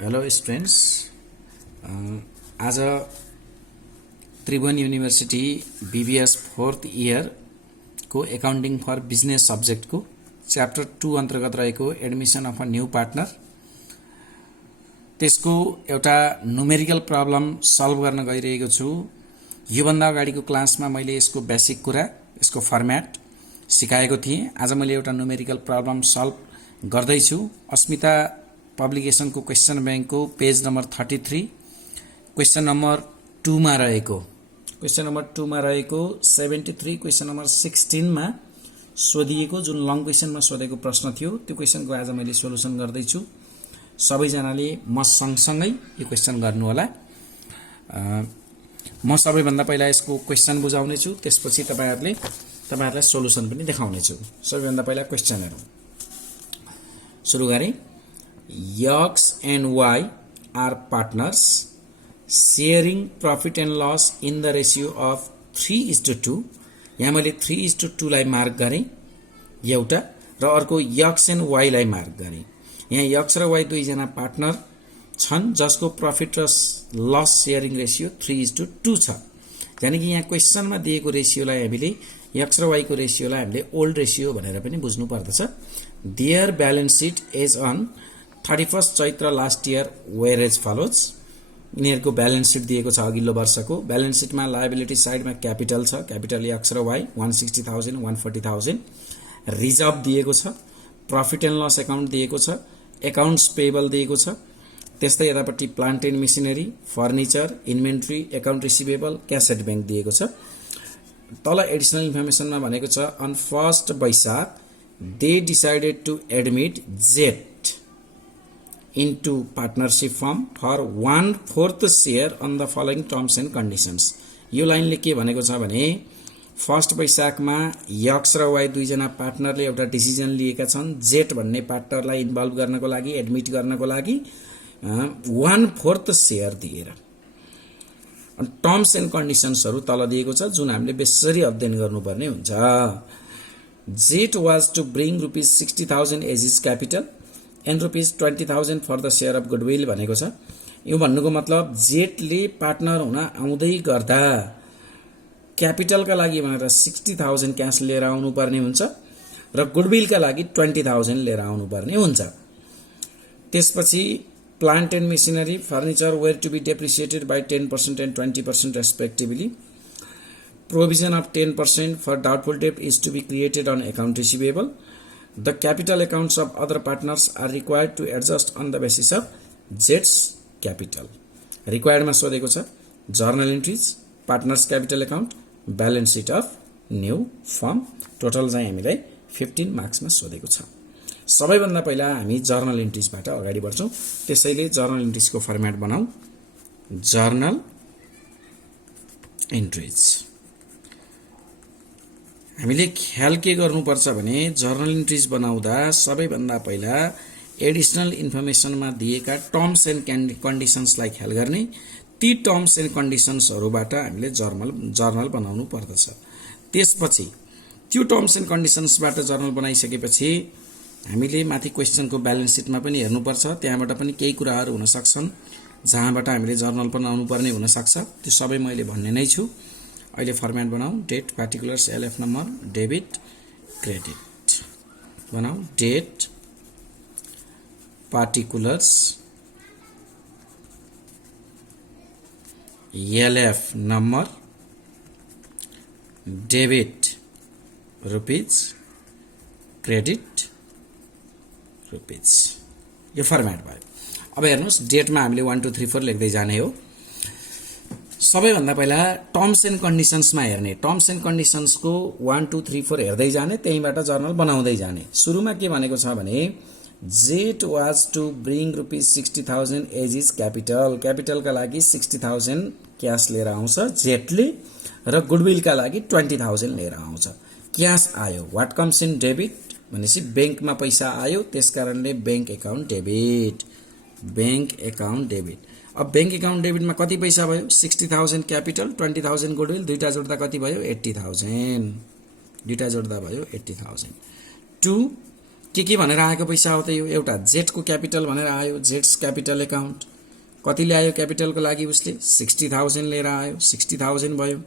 Hello students, आज Tribhuvan university BBS 4th year को accounting for business subject को chapter 2 अन्तर्गत रहेको admission of a new partner त्यसको एउटा न्युमेरिकल प्रब्लम सल्भ गर्न गइरहेको छु। योभन्दा अगाडिको क्लासमा मैले यसको बेसिक कुरा, यसको फर्म्याट सिकाएको थिएँ। आज मैले एउटा न्युमेरिकल प्रब्लम सल्भ गर्दैछु। अस्मिता पब्लिकेसनको क्वेशन ब्याङ्कको पेज नम्बर 33 क्वेशन नम्बर 2 मा रहेको 73 क्वेशन नम्बर 16 मा सोधिएको जुन लङ क्वेशनमा सोधेको प्रश्न थियो त्यो क्वेशनको आज मैले सोलुसन गर्दैछु। सबैजनाले म सँगसँगै यो क्वेशन गर्नु होला। म सबैभन्दा पहिला यसको क्वेशन बुझाउने छु, त्यसपछि तपाईहरुलाई सोलुसन पनि देखाउने छु। सबैभन्दा पहिला क्वेशन हेरौँ। सुरु गरे। X and Y are partners sharing profit and loss in the ratio of 3:2। यहाँ मैले 3:2 लाई मार्क गरेँ एउटा, र अर्को X and Y लाई मार्क गरेँ। यहाँ X र Y दुईजना पार्टनर छन् जसको प्रफिट र लस शेयरिङ रेशियो 3:2 छ। यानी कि यहाँ क्वेशनमा दिएको रेशियोलाई हामीले X र Y को रेशियोलाई हामीले ओल्ड रेशियो भनेर पनि बुझ्नु पर्दछ। Their balance sheet as on 31 Chaitra last year were as follows. यिनीहरूको ब्यालेन्स शीट दिएको छ अघिल्लो वर्षको। ब्यालेन्स शीटमा लायबिलिटी साइडमा क्यापिटल छ, क्यापिटल X र Y 160,000 140,000। रिजर्भ दिएको छ, प्रफिट एन्ड लस एकाउन्ट दिएको छ, एकाउन्ट्स पेबल दिएको छ। त्यस्तै यतापट्टि plant and machinery, furniture, inventory, account receivable, cash at bank दिएको छ। तल एडिसनल इन्फर्मेसनमा भनेको छ on 1 Baishakh they decided to admit Z into partnership firm for 1/4 share on the following terms and conditions। यो लाइनले के भनेको छ भने 1 वैशाखमा X र Y दुईजना पार्टनरले एउटा डिसिजन लिएका छन् जेट भन्ने पार्टनरलाई इन्भल्भ गर्नको लागि, एडमिट गर्नको लागि 1/4 शेयर दिएर। टर्म्स एन्ड कन्डिसन्सहरु तल दिएको छ जुन हामीले बेसरी अध्ययन गर्नुपर्ने हुन्छ। Z was to bring rupees 60,000 as his capital and rupees 20,000 for the share of goodwill भनेको छ। यो भन्नुको मतलब जेटले पार्टनर हुन आउँदै गर्दा क्यापिटलका लागि भनेर 60,000 क्याश लिएर आउनुपर्ने हुन्छ र गुडविलका लागि 20,000 लिएर आउनुपर्ने हुन्छ। त्यसपछि plant and machinery, furniture were to be depreciated by 10% and 20% respectively. Provision of 10% for doubtful debt is to be created on account receivable. The capital accounts of other partners are required to adjust on the basis of Z's capital। Required मा सोधेको छ journal entries, partners capital account, balance sheet of new firm। Total चाहिँ हामीलाई 15 मार्क्समा सोधेको छ। सबैभन्दा पहिला हामी जर्नल एन्ट्रिजबाट अगाडि बढ्छौं। त्यसैले जर्नल एन्ट्रिजको फर्म्याट बनाऊ। जर्नल एन्ट्रिज हामीले ख्याल के गर्नुपर्छ भने जर्नल इन्ट्रिज बनाउँदा सबैभन्दा पहिला एडिसनल इन्फर्मेसनमा दिएका टर्म्स एन्ड कन्डिसन्सलाई ख्याल गर्ने। ती टर्म्स एन्ड कन्डिसन्सहरुबाट हामीले जर्नल बनाउनु पर्दछ। त्यसपछि त्यो टर्म्स एन्ड कन्डिसन्सबाट जर्नल बनाइसकेपछि हामीले माथि क्वेशनको ब्यालेन्स शीटमा पनि हेर्नुपर्छ। त्यहाँबाट पनि केही कुराहरु हुन सक्छन् जहाँबाट हामीले जर्नल बनाउनु पर्ने हुन सक्छ। त्यो सबै मैले भन्ने नै छु। अहिले फर्म्याट बनाऊ। Date, particulars, LF number, debit, credit बनाऊ। Date, particulars, LF number, debit rupees, credit rupees. यो फर्म्याट भयो। अब हेर्नुस्, डेटमा हामीले 1 2 3 4 लेख्दै जाने हो। सबैभन्दा पहिला टर्म्स एन्ड कन्डिसन्समा हेर्ने। टर्म्स एन्ड कन्डिसन्सको 1 2 3 4 हेर्दै जाने, त्यहीबाट जर्नल बनाउँदै जाने। सुरुमा के भनेको छ भने Z was to bring rupees 60,000 as his capital. क्यापिटलका लागि 60,000 क्याश लिएर आउँछ जेटले र गुडविलका लागि 20,000 लिएर आउँछ। क्याश आयो, व्हाट कम्स इन डेबिट भनेपछि बैंकमा पैसा आयो, त्यसकारणले bank account debit. Bank account debit. अब बैंक एकाउन्ट डेबिटमा कति पैसा भयो? 60,000 क्यापिटल, 20,000 गुडविल, दुईटा जोड्दा कति भयो? 80,000। दुईटा जोड्दा भयो 80,000। टु के भनेर आएको पैसा हो त यो एउटा जेडको क्यापिटल भनेर आयो जेड्स क्यापिटल एकाउन्ट कति ल्यायो क्यापिटलको लागि उसले 60,000 लिएर आयो 60,000 भयो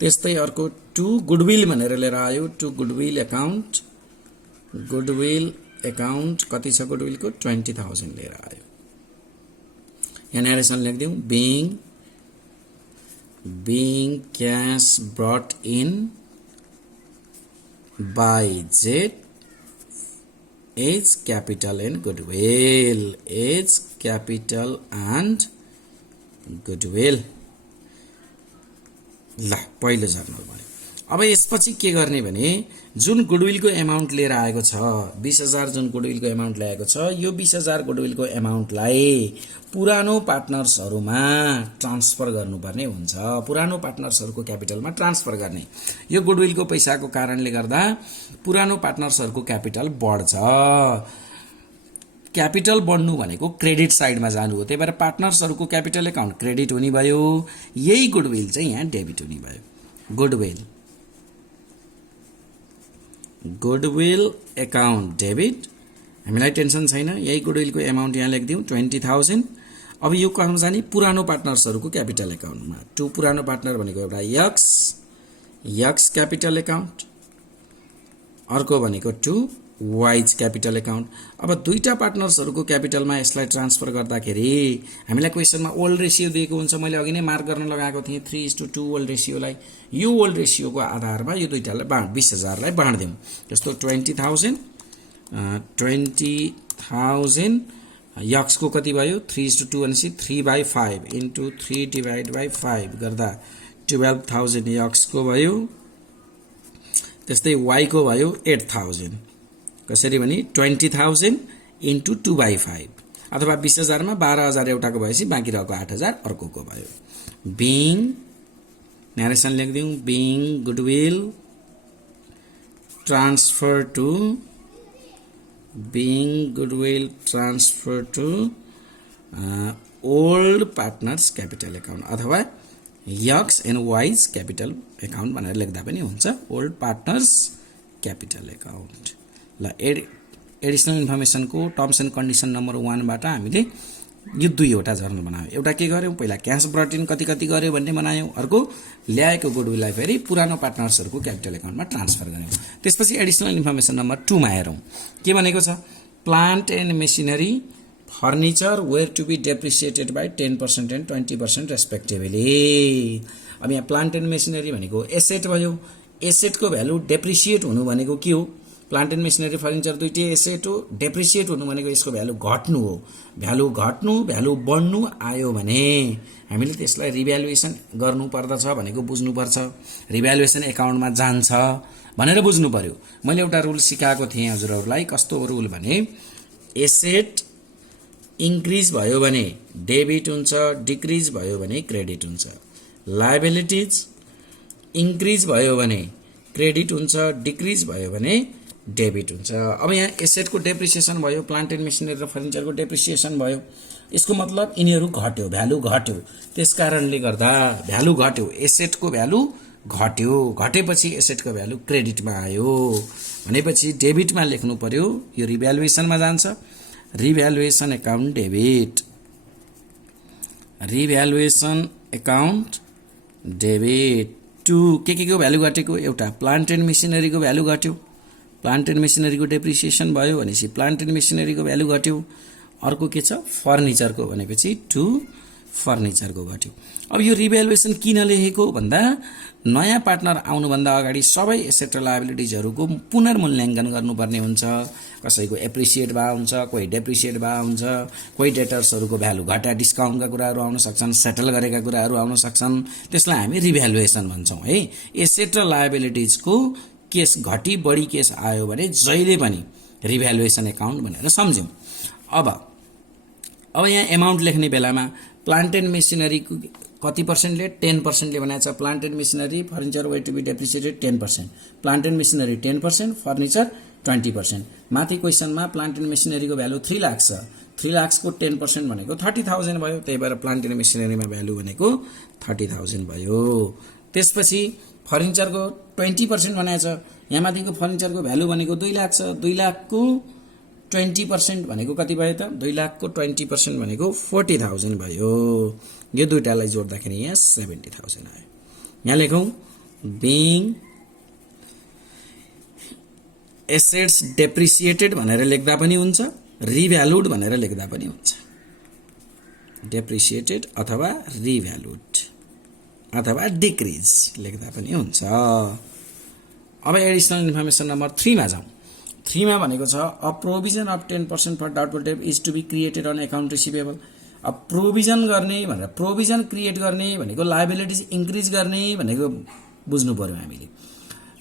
त्यस्तै अर्को टु गुडविल भनेर लिएर आयो टु गुडविल एकाउन्ट कति छ गुडविलको 20,000 लिएर आयो यहाँ narration लेख्दिउँ being cash brought in by Z is capital and goodwill ल पहिलो जर्नल भयो अब यसपछि के गर्ने भने जुन गुडविलको एमाउन्ट लिएर आएको छ 20,000 जुन गुडविलको एमाउन्ट ल्याएको छ यो 20,000 गुडविलको एमाउन्टलाई पुरानो पार्टनर्सहरुमा ट्रान्सफर गर्नुपर्ने हुन्छ पुरानो पार्टनर्सहरुको क्यापिटलमा ट्रान्सफर गर्ने यो गुडविलको पैसाको कारणले गर्दा पुरानो पार्टनर्सहरुको क्यापिटल बढ्छ क्यापिटल बढ्नु भनेको क्रेडिट साइडमा जानु हो त्यही भएर पार्टनर्सहरुको क्यापिटल एकाउन्ट क्रेडिट हुने भयो यही गुडविल चाहिँ यहाँ डेबिट हुने भयो गुडविल एकाउन्ट डेबिट हामीलाई टेन्सन छैन यही गुडविलको एमाउन्ट यहाँ लेख्दिउँ 20,000 अब यो कहाँ जाने पुरानो पार्टनर्सहरुको क्यापिटल एकाउन्टमा टु पुरानो पार्टनर भनेको एउटा यक्स क्यापिटल एकाउन्ट अर्को भनेको टु वाइज क्यापिटल एकाउन्ट अब दुईटा पार्टनर्सहरुको क्यापिटलमा यसलाई ट्रान्सफर गर्दाखेरि हामीलाई क्वेशनमा ओल्ड रेशियो दिएको हुन्छ मैले अघि नै मार्क गर्न लगाएको थिएँ 3:2 ओल्ड रेशियोलाई यो ओल्ड रेशियोको आधारमा यो दुईटालाई 20,000 लाई बाँड्दियौं जस्तो 20,000 यक्स को कति भयो 3:2 भनेपछि 3/5 इन्टु 3/5 गर्दा 12,000 यक्स को भयो त्यस्तै वाई को भयो 8,000 कसरी भने 20,000 इन्टु 2/5 अथवा 20,000 मा 12,000 एउटाको भएपछि बाँकी रहेको 8,000 अर्कोको भयो बीइङ नरेसन लेख्दिउँ being goodwill transfer to old partners capital account अथवा X and Y's capital account भनेर लेख्दा पनि हुन्छ ओल्ड पार्टनर्स क्यापिटल एकाउन्ट ल एडिसनल इन्फर्मेसनको टर्म्स एन्ड कन्डिसन नम्बर 1 बाट हामीले यो दुईवटा जर्नल बनायौं एउटा के गर्यौं पहिला क्याश ब्रट इन कति गर्यो भन्ने बनायौं अर्को ल्याएको गुडविललाई फेरि पुरानो पार्टनर्सहरुको क्यापिटल एकाउन्टमा ट्रान्सफर गर्यौं त्यसपछि एडिसनल इन्फर्मेसन नम्बर 2 मा हेरौं के भनेको छ plant and machinery furniture were to be depreciated by 10% and 20% respectively अब यहाँ प्लान्ट एन्ड मेसिनरी भनेको एसेट भयो एसेटको भ्यालु डेप्रिसिएट हुनु भनेको के हो प्लान्ट एन्ड मेसिनरी फर्निचर दुईटै एसेट हो डेप्रिसिएट हुनु भनेको यसको भ्यालु घट्नु हो भ्यालु बढ्नु आयो भने हामीले त्यसलाई रिभ्यालुएसन गर्नु पर्दछ भनेको बुझ्नु पर्छ रिभ्यालुएसन एकाउन्टमा जान्छ भनेर बुझ्नु पर्यो मैले एउटा रुल सिकाएको थिएँ हजुरहरुलाई कस्तो रुल भने एसेट इन्क्रिज भयो भने डेबिट हुन्छ डिक्रिज भयो भने क्रेडिट हुन्छ लायबिलिटीज इन्क्रिज भयो भने क्रेडिट हुन्छ डिक्रिज भयो भने डेबिट हुन्छ अब यहाँ एसेटको डेप्रिसिएसन भयो प्लान्ट एन्ड मेसिनरी र फर्निचरको डेप्रिसिएसन भयो यसको मतलब यिनीहरु घट्यो भ्यालु घट्यो त्यसकारणले गर्दा भ्यालु घट्यो एसेटको भ्यालु घटेपछि एसेटको भ्यालु क्रेडिटमा आयो भनेपछि डेबिटमा लेख्नु पर्यो यो रिभ्यालुएसनमा जान्छ रिभ्यालुएसन एकाउन्ट डेबिट टु के को भ्यालु घटेको एउटा प्लान्ट एन्ड मेसिनरीको भ्यालु घट्यो प्लान्ट एन्ड मेसिनरीको डेप्रिसिएसन भयो भनेपछि प्लान्ट एन्ड मेसिनरीको भ्यालु घट्यो अर्को के छ फर्निचरको भनेपछि टु फर्निचरको घट्यो अब यो रिभ्यालुएसन किन लेखेको भन्दा नयाँ पार्टनर आउनु भन्दा अगाडि सबै एसेट र लायबिलिटीजहरुको पुनर्मूल्याङ्कन गर्नुपर्ने हुन्छ कसैको एप्रिसिएट भा हुन्छ कोही डेप्रिसिएट भा हुन्छ कोही डेटर्सहरुको भ्यालु घटा डिस्काउन्टका कुराहरु आउन सक्छन् सेटल गरेका कुराहरु आउन सक्छन् त्यसलाई हामी रिभ्यालुएसन भन्छौं है एसेट र लायबिलिटीजको केस घटी बढी केस आयो भने जहिले पनि रिभ्यालुएसन एकाउन्ट भनेर सम्झौं अब यहाँ एमाउन्ट लेख्ने बेलामा प्लान्ट एन्ड मेसिनरी कति पर्सेन्टले 10% ले भनेको छ plant and machinery furniture were to be depreciated 10% plant and machinery 10% furniture 20% माथि क्वेशनमा प्लान्ट एन्ड मेसिनरीको भ्यालु 3 लाख छ 3 लाखको 10% भनेको 30,000 भयो त्यही भएर प्लान्ट एन्ड मेसिनरीमा भ्यालु भनेको 30,000 भयो त्यसपछि फर्निचरको 20% भनेको छ यहाँ माथिको फर्निचरको भ्यालु भनेको 2 लाख छ 2 लाखको 20% भनेको कति भयो त 2 लाख को 20% भनेको 40,000 भयो यो दुईटालाई जोड्दाखेरि यहाँ 70,000 आयो यहाँ लेखौं being assets depreciated भनेर लेख्दा पनि हुन्छ revalued भनेर लेख्दा पनि हुन्छ depreciated अथवा revalued अथवा decrease लेख्दा पनि हुन्छ अब एडिशनल इन्फर्मेसन नम्बर 3 मा जाउँ 3 मा भनेको छ a provision of 10% for doubtful debt is to be created on account receivable अब प्रोभिजन गर्ने भनेर प्रोभिजन क्रिएट गर्ने भनेको लायबिलिटीज इन्क्रिज गर्ने भनेको बुझ्नु पर्यो हामीले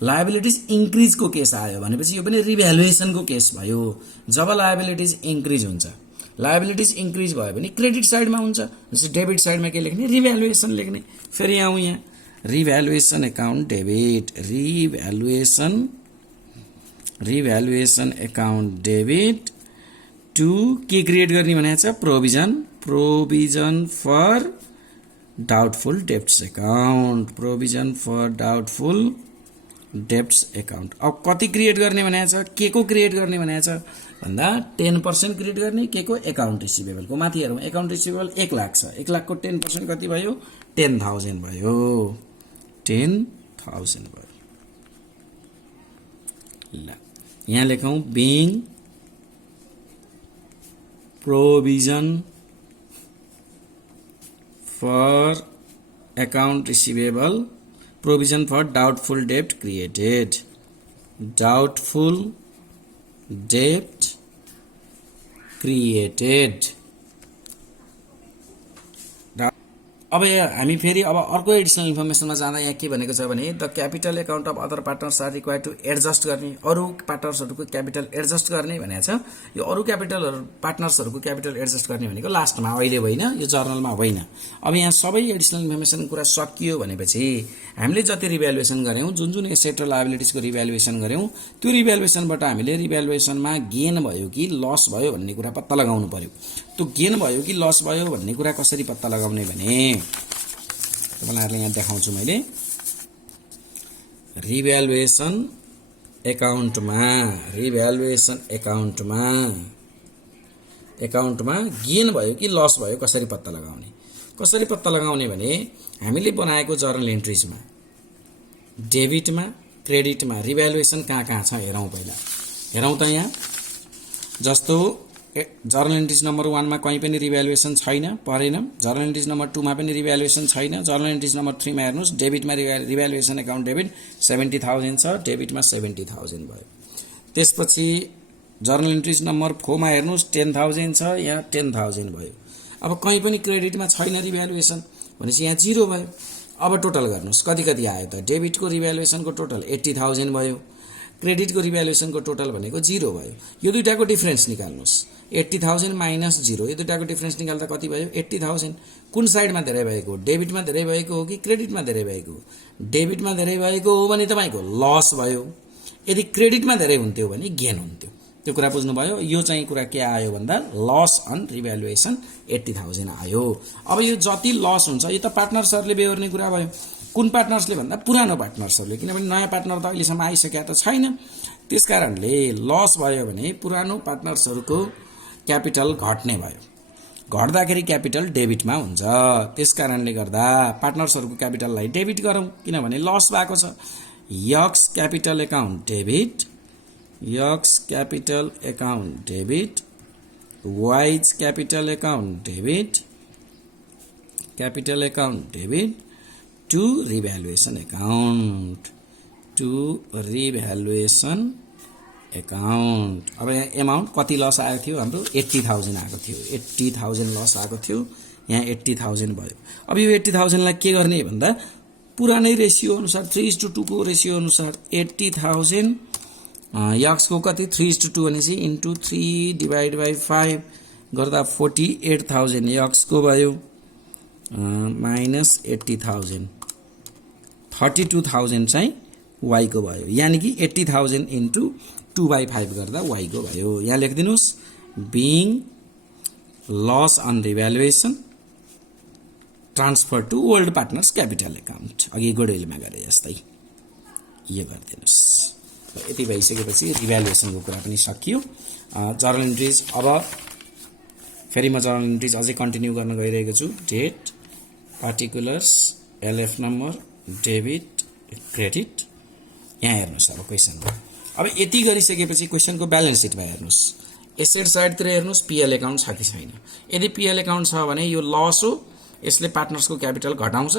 लायबिलिटीज इन्क्रिज को केस आयो भनेपछि यो पनि रिभ्यालुएसन को केस भयो जब लायबिलिटीज इन्क्रिज हुन्छ लायबिलिटीज इन्क्रिज भयो भने क्रेडिट साइडमा हुन्छ जस्तै डेबिट साइडमा के लेख्ने रिभ्यालुएसन लेख्ने फेरि आउँ यहाँ revaluation account debit revaluation account debit to के क्रिएट गर्ने भनेको छ provision for doubtful debts account अब कति क्रिएट गर्ने भनेको छ के को क्रिएट गर्ने भनेको छ भन्दा 10% क्रिएट गर्ने के को अकाउन्ट रिसिभेबल को माथि हेरौं अकाउन्ट रिसिभेबल 1 लाख छ 1 लाख को 10% कति भयो 10,000 भयो 10,000 भयो ल यहाँ लेखौं being provision for account receivable provision for doubtful debt created doubtful debt created अब हामी फेरि अब अर्को एडिशनल इन्फर्मेसनमा जाँदा यहाँ के भनेको छ भने the capital account of other partners are required to adjust गर्ने अरु पार्टनर्सहरुको क्यापिटल एडजस्ट गर्ने भनेको छ यो अरु क्यापिटलहरु पार्टनर्सहरुको क्यापिटल एडजस्ट गर्ने भनेको लास्टमा अहिले होइन यो जर्नलमा होइन अब यहाँ सबै एडिशनल इन्फर्मेसन कुरा सकियो भनेपछि हामीले जति रिभ्यालुएसन गर्यौं जुन एसेट र लायबिलिटीजको रिभ्यालुएसन गर्यौं त्यो रिभ्यालुएसनबाट हामीले रिभ्यालुएसनमा गेन भयो कि लस भयो भन्ने कुरा पत्ता लगाउनु पर्यो त्यो गेन भयो कि लस भयो भन्ने कुरा कसरी पत्ता लगाउने भने तपाईहरुले यहाँ देखाउँछु मैले रिभ्यालुएसन अकाउन्टमा गेन भयो कि लस भयो कसरी पत्ता लगाउने भने हामीले बनाएको जर्नल एन्ट्रीजमा डेबिटमा क्रेडिटमा रिभ्यालुएसन कहाँ छ हेरौं पहिला हेरौं त यहाँ जस्तो जर्नल एन्ट्रीज नम्बर 1 मा कहीं पनि रिभ्यालुएसन छैन परेन जर्नल एन्ट्रीज नम्बर 2 मा पनि रिभ्यालुएसन छैन जर्नल एन्ट्रीज नम्बर 3 मा हेर्नुस् डेबिटमा रिभ्यालुएसन अकाउन्ट डेबिट 70,000 छ डेबिटमा 70,000 भयो त्यसपछि जर्नल एन्ट्रीज नम्बर 4 मा हेर्नुस् 10,000 छ यहाँ 10,000 भयो अब कहीं पनि क्रेडिटमा छैन रिभ्यालुएसन भनेपछि यहाँ 0 भयो अब टोटल गर्नुस् कति आयो त डेबिटको रिभ्यालुएसनको टोटल 80,000 भयो क्रेडिटको रिभ्यालुएसनको टोटल भनेको 0 भयो यो दुईटाको डिफरेन्स निकाल्नुस् 80,000 माइनस 0 यो दुईटाको डिफरेन्स निकाल्दा कति भयो 80,000 कुन साइडमा धेरै भएको डेबिटमा धेरै भएको हो कि क्रेडिटमा धेरै भएको डेबिटमा धेरै भएको हो भने तपाईको लस भयो यदि क्रेडिटमा धेरै हुन्थ्यो भने गेन हुन्थ्यो त्यो कुरा बुझ्नु भयो यो चाहिँ कुरा के आयो भन्दा लस अन रिभ्यालुएसन 80,000 आयो अब यो जति लस हुन्छ यो त पार्टनर्सहरुले बेहोर्ने कुरा भयो कुन पार्टनर्सले भन्दा पुरानो पार्टनर्सहरुले किनभने नयाँ पार्टनर त अहिलेसम्म आइसकेका त छैन त्यसकारणले लस भयो भने पुरानो पार्टनर्सहरुको क्यापिटल घट्ने भयो घट्दाखेरि क्यापिटल डेबिटमा हुन्छ त्यसकारणले गर्दा पार्टनर्सहरुको क्यापिटललाई डेबिट गरौं किनभने लस भएको छ x capital account debit wise capital account debit to revaluation account अब अमाउन्ट कति लस आएको थियो हाम्रो 80,000 आएको थियो 80,000 लस आएको थियो यहाँ 80,000 भयो अब यो 80,000 लाई के गर्ने भन्दा पुरानै रेशियो अनुसार 3:2 को रेशियो अनुसार 80,000 यक्स को कति 3:2 भनेपछि इन्टु 3 डिवाइड बाइ 5 गर्दा 48,000 यक्स को भयो माइनस 80,000 32,000 चाहिँ y को भयो यानी कि 80,000 इन्टु 2/5 गर्दा y को भयो यहाँ लेख्दिनुस् being loss on revaluation transfer to old partners capital account अघि गोडेलमा गरे जस्तै यो गर्दिनुस् यति भइसकेपछि रिभ्यालुएसनको कुरा पनि सकियो जर्नल इन्ट्रिज अब फेरि म जर्नल इन्ट्रिज अझै कन्टिन्यू गर्न गइरहेको छु date particulars LF number debit credit यहाँ हेर्नुस् अब क्वेशनको अब यति गरिसकेपछि क्वेशनको ब्यालेन्स सिटमा हेर्नुस् एसेट साइडतिर हेर्नुस् पीएल एकाउन्ट छ कि छैन यदि पीएल एकाउन्ट छ भने यो लस हो यसले पार्टनर्सको क्यापिटल घटाउँछ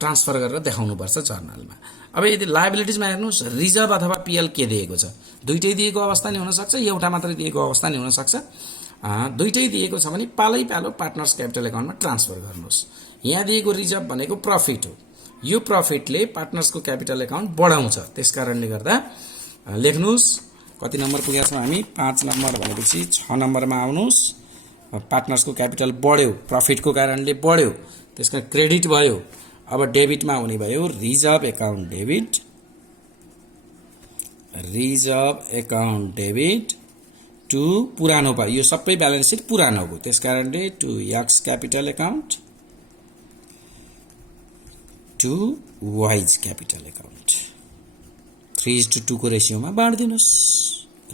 ट्रान्सफर गरेर देखाउनुपर्छ जर्नलमा अब यदि लायबिलिटिजमा हेर्नुस् रिजर्भ अथवा पीएल के दिएको छ दुईटै दिएको अवस्था नि हुन सक्छ एउटा मात्रै दिएको अवस्था नि हुन सक्छ दुईटै दिएको छ भने पालै पालो पार्टनर्स क्यापिटल एकाउन्टमा ट्रान्सफर गर्नुस् यहाँ दिएको रिजर्भ भनेको प्रफिट हो यो प्रफिटले पार्टनर्सको क्यापिटल एकाउन्ट बढाउँछ त्यसकारणले गर्दा लेख्नुस् कति नम्बर पुगेका छौँ हामी 5 नम्बर भनेपछि 6 नम्बरमा आउनुस् पार्टनर्सको क्यापिटल बढ्यो प्रफिटको कारणले बढ्यो त्यसका क्रेडिट भयो अब डेबिटमा हुने भयो रिजर्भ एकाउन्ट डेबिट टु पुरानो भयो यो सबै ब्यालेन्स सिट पुरानोको त्यसकारणले to X capital account to Y's capital account 3:2 को रेसियोमा बाँड्दिनुस्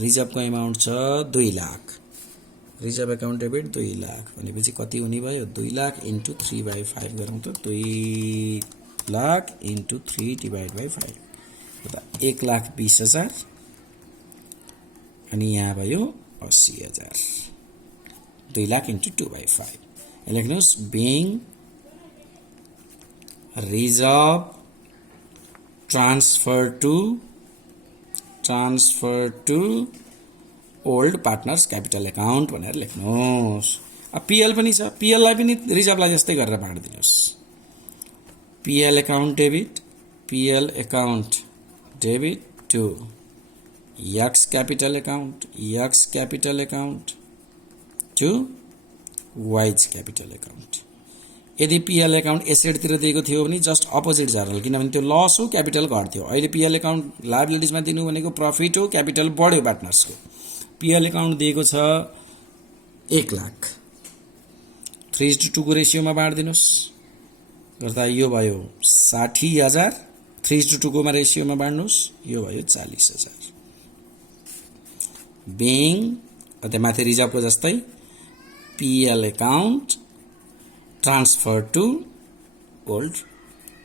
रिजर्भको एमाउन्ट छ 2 lakh reserve account debit 2 lakh भनेपछि कति हुने भयो 2 लाख इन्टु 3/5 गरौँ त 2 लाख इन्टु 3/5 1,20,000 अनि यहाँ भयो 80,000 2 लाख इन्टु 2/5 लेख्नुस् being reserve transfer to old partners capital account भनेर लेख्नुहोस् अब पीएल पनि छ पीएललाई पनि रिजर्भलाई जस्तै गरेर बाँड्दिनुस् PL account debit to X capital account to Y's capital account यदि पीएल एकाउन्ट एसेटतिर दिएको थियो भने जस्ट अपोजिट जर्नल किनभने त्यो लस हो क्यापिटल घट्थ्यो अहिले पीएल एकाउन्ट लायबिलिटिजमा दिनु भनेको प्रफिट हो क्यापिटल बढ्यो पार्टनर्सको पीएल एकाउन्ट दिएको छ 1 लाख 3:2 को रेसियोमा बाँड्दिनुस् गर्दा यो भयो 60,000 3:2 को रेसियोमा बाँड्नुस् यो भयो 40,000 बिङ त्यहाँमाथि रिजर्भको जस्तै PL account transfer to old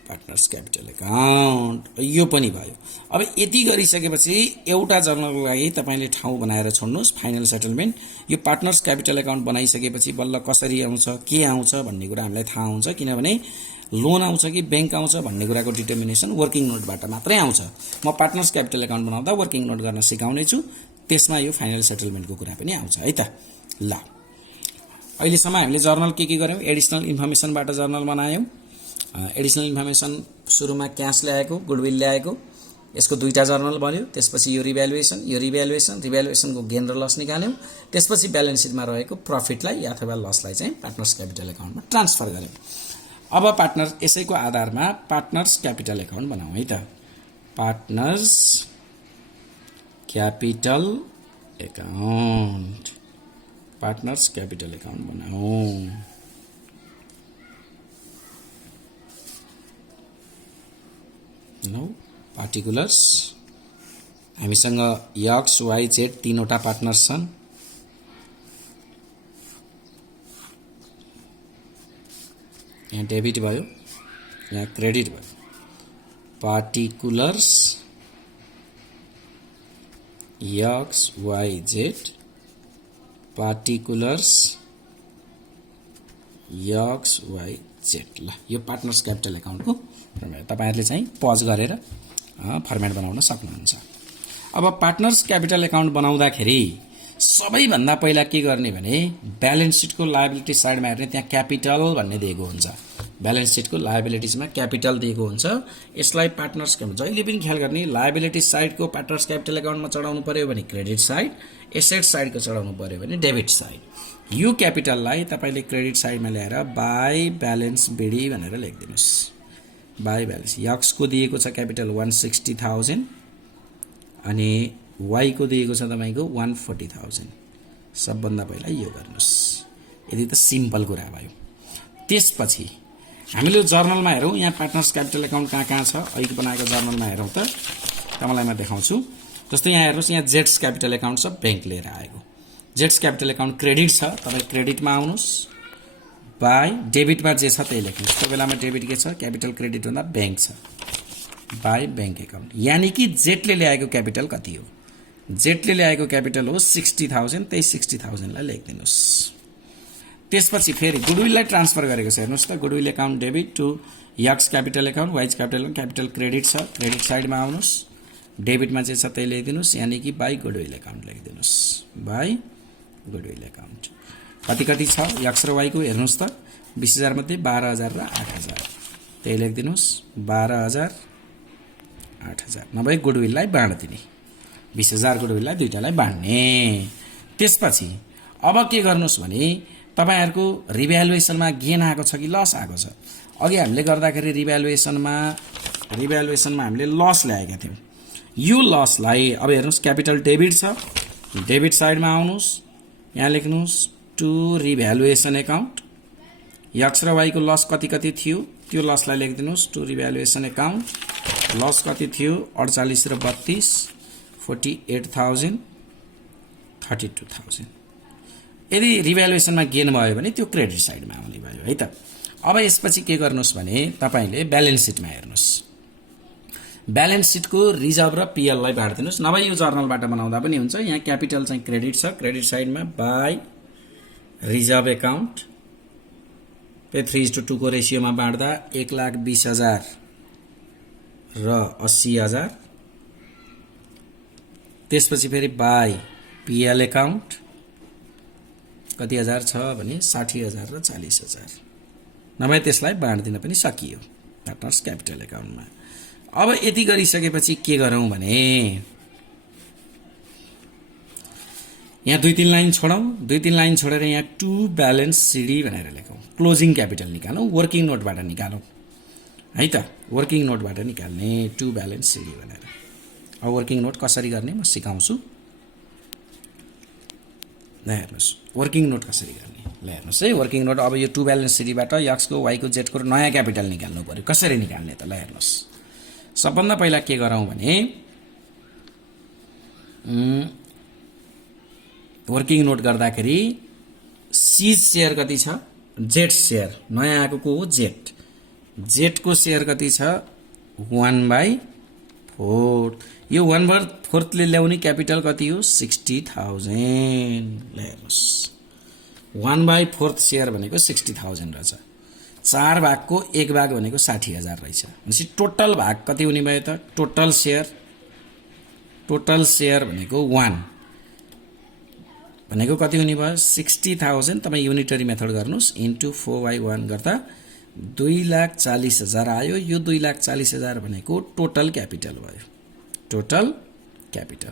partners capital account यो पनि भयो अब यति गरिसकेपछि एउटा जर्नलको लागि तपाईले ठाउँ बनाएर छोड्नुस् फाइनल सेटलमेन्ट यो पार्टनर्स क्यापिटल एकाउन्ट बनाइसकेपछि बल्ल कसरी आउँछ के आउँछ भन्ने कुरा हामीलाई थाहा हुन्छ किनभने लोन आउँछ कि बैंक आउँछ भन्ने कुराको डिटर्मिनेसन वर्किङ नोटबाट मात्रै आउँछ म पार्टनर्स क्यापिटल एकाउन्ट बनाउँदा वर्किङ नोट गर्न सिकाउने छु त्यसमा यो फाइनल सेटलमेन्टको कुरा पनि आउँछ है त ल अहिलेसम्म हामीले जर्नल के गर्यौं एडिसनल इन्फर्मेसनबाट जर्नल बनायौं एडिसनल इन्फर्मेसन सुरुमा क्याश ल्याएको गुडविल ल्याएको यसको दुईटा जर्नल बन्यो त्यसपछि यो रिभ्यालुएसनको गेन र लस निकाल्यौं त्यसपछि ब्यालेन्स सिटमा रहेको प्रफिटलाई अथवा लसलाई चाहिँ पार्टनर्स क्यापिटल एकाउन्टमा ट्रान्सफर गर्यौं अब पार्टनर्स यसैको आधारमा पार्टनर्स क्यापिटल एकाउन्ट बनाऊ है त पार्टनर्स क्यापिटल एकाउन्ट बनाऊ नो पार्टिकुलर्स हामीसँग एक्स वाई जेड तीनवटा पार्टनर्स छन् यहाँ डेबिट भयो यहाँ क्रेडिट भयो particulars X Y Z particulars X Y Z ल यो पार्टनर्स क्यापिटल एकाउन्टको तपाईहरुले चाहिँ पज गरेर फर्मेट बनाउन सक्नुहुन्छ अब पार्टनर्स क्यापिटल एकाउन्ट बनाउँदाखेरि सबैभन्दा पहिला के गर्ने भने ब्यालेन्स सिटको लायबिलिटी साइडमा हेर्ने त्यहाँ क्यापिटल भन्ने दिएको हुन्छ ब्यालेन्स सिटको लायबिलिटिजमा क्यापिटल दिएको हुन्छ यसलाई पार्टनर्स जहिले पनि ख्याल गर्ने लायबिलिटी साइडको पार्टनर्स क्यापिटल एकाउन्टमा चढाउनु पर्यो भने क्रेडिट साइड एसेट साइडको चढाउनु पर्यो भने डेबिट साइड यो क्यापिटललाई तपाईले क्रेडिट साइडमा ल्याएर बाइ ब्यालेन्स बिडी भनेर लेखिदिनुस् बाइ ब्यालेन्स एक्स को दिएको छ क्यापिटल 160,000 अनि वाई को दिएको छ तपाईको 140,000 सबभन्दा पहिला यो गर्नुस् यदि त सिम्पल कुरा भयो त्यसपछि हामीले जर्नलमा हेरौं यहाँ पार्टनर्स क्यापिटल एकाउन्ट कहाँ छ अहिले बनाएको जर्नलमा हेरौं त तपाईलाई म देखाउँछु जस्तै यहाँ हेर्नुस् यहाँ जेड्स क्यापिटल एकाउन्ट छ बैंक लिएर आएको जेट्स क्यापिटल एकाउन्ट क्रेडिट छ, तपाईँ क्रेडिटमा आउनुहोस्। बाई डेबिटमा जे छ त्यही लेख्नुहोस्। त्यो बेलामा डेबिट के छ, क्यापिटल क्रेडिट भन्दा ब्याङ्क छ, बाई ब्याङ्क एकाउन्ट। यानि कि जेटले ल्याएको क्यापिटल कति हो, जेटले ल्याएको क्यापिटल हो 60,000, त्यही 60,000 लाई लेखिदिनुहोस्। त्यसपछि फेरि गुडविललाई ट्रान्सफर गरेको छ, हेर्नुहोस् त, goodwill account debit to X capital account, Y's capital account, capital credit छ, क्रेडिट साइडमा आउनुहोस्। डेबिटमा जे छ त्यही लेखिदिनुहोस्, यानि कि बाई गुडविल एकाउन्ट लेखिदिनुहोस्, बाई गुडविल एकाउन्ट। कति कति छ यक्स र वाईको हेर्नुहोस् त, 20,000 मध्ये 12,000 र 8,000, त्यही लेखिदिनुहोस्, 12,000 8,000। नभए गुडविललाई बाँड्दिने, 20,000 गुडविललाई दुईटालाई बाँड्ने। त्यसपछि अब के गर्नुहोस् भने तपाईहरुको रिभ्यालुएसनमा गेन आएको छ कि लस आएको छ। अघि हामीले गर्दाखेरि रिभ्यालुएसनमा हामीले लस ल्याएका थियौं। यो लसलाई अब हेर्नुस्, क्यापिटल डेबिट छ, डेबिट साइडमा आउनुस्, यहाँ लेख्नुस् टु रिभ्यालुएसन एकाउन्ट। एक्स र वाई को लस कति कति थियो त्यो लसलाई लेखिदिनुस्, टु रिभ्यालुएसन एकाउन्ट। लस कति थियो 48 र 32, 48,000, 32,000। यदि रिभ्यालुएसनमा गेन भयो भने त्यो क्रेडिट साइडमा आउने भयो है त। अब यसपछि के गर्नुस् भने तपाईले ब्यालेन्स सिटमा हेर्नुस्, ब्यालेन्स सिटको रिजर्भ र पीएल लाई बाँड्दिनुस्, नभए यो जर्नलबाट बनाउँदा पनि हुन्छ। यहाँ क्यापिटल चाहिँ क्रेडिट छ, क्रेडिट साइडमा बाई रिजर्भ एकाउन्ट, पे 3:2 को रेशियोमा बाँड्दा 1,20,000 र 80,000। त्यसपछि फेरि बाई पीएल एकाउन्ट कति हजार छ भने 60,000 र 40,000, नभए त्यसलाई बाँड्दिन पनि सकियो पार्टनर्स क्यापिटल एकाउन्टमा। अब यति गरिसकेपछि के गरौं भने यहाँ 2-3 लाइन छोडौं, 2-3 लाइन छोडेर यहाँ टु ब्यालेन्स सिडी भनेर लेखौं। क्लोजिङ क्यापिटल निकालौं, वर्किङ नोटबाट निकालौं है त, वर्किङ नोटबाट निकाल्ने टु ब्यालेन्स सिडी भनेर। अब वर्किङ नोट कसरी गर्ने म सिकाउँछु, ल हेर्नुस् वर्किङ नोट कसरी गर्ने। ल हेर्नुस् है, वर्किङ नोट। अब यो टु ब्यालेन्स सिडीबाट एक्स को वाई को जेड को नयाँ क्यापिटल निकाल्नु पर्यो, कसरी निकाल्ने त ल हेर्नुस्। सबभन्दा पहिला के गरौं भने वर्किङ नोट गर्दाखेरि सी शेयर कति छ, जेड शेयर नयाँ आएको को हो जेड, जेड को शेयर कति छ 1/4। यो 1/4 ले ल्याउने क्यापिटल कति हो 60,000। ल हेर्नुस् 1/4 शेयर भनेको 60,000 रहेछ, 4 भागको 1 भाग भनेको 60,000 रहेछ। भनेपछि टोटल भाग कति हुने भयो त, टोटल शेयर भनेको 1 भनेको कति हुने भयो 60,000। तपाई युनिटरी मेथड गर्नुस्, इन्टु 4/1 गर्दा 2,40,000 आयो। यो 2,40,000 भनेको टोटल क्यापिटल भयो, टोटल क्यापिटल।